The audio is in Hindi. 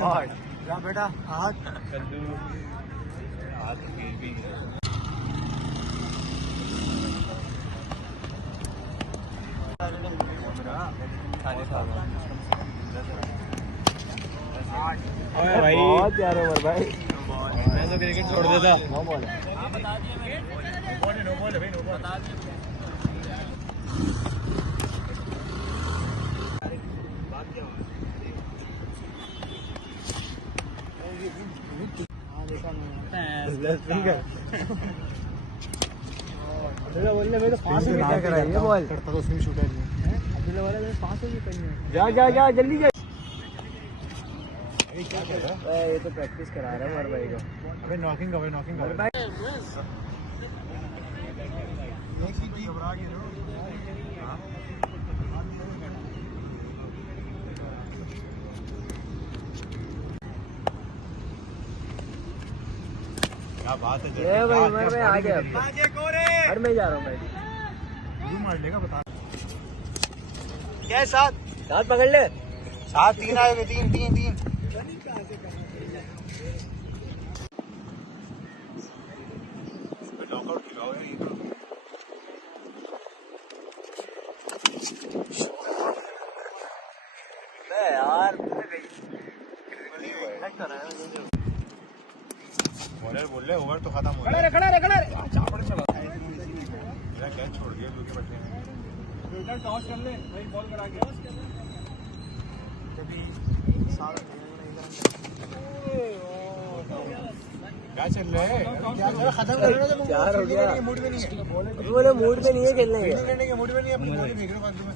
जा बेटा हाथ कद्दू हाथ खेल भी भाई बहुत प्यार है उमर भाई। मैं तो क्रिकेट छोड़ देता। नो बॉल है। नो बॉल है भाई, नो बॉल। बोलने में तो पास ही क्या करा ये बॉल करता तो उसमें शूटर नहीं अब्दुल्ला वाला मेरे पास ही करनी। जा जा जा जल्दी जा। क्या कह रहा है? ये तो प्रैक्टिस करा रहा है उमर भाई को। अबे नॉकिंग कर, नॉकिंग कर भाई। घबरा गए हो? क्या बात है? ये भाई उमर भाई आ गया। और मैं जा रहा हूँ भाई। तू मार लेगा बता। क्या साथ साथ पकड़ ले। सात तीन आए, तीन तीन तीन। लॉकआउट खिलाओ यार बॉलर बोल रहे ओवर तो खत्म हो खड़ा गया। रे खड़ा रे खड़ा रे। चापड़ चला मेरा कैच छोड़ दिया दूसरे बच्चे ने। बेटा टॉस कर ले भाई बॉल करा के कभी क्या चल रहा है? क्या चल रहा है? खत्म कर रहे हो? चार हो गया। मूड में नहीं है। अभी बोले मूड में नहीं है खेलने के। मूड में नहीं है। मूड में नहीं है। अपनी बॉल फेंक रहे हो बाजू में।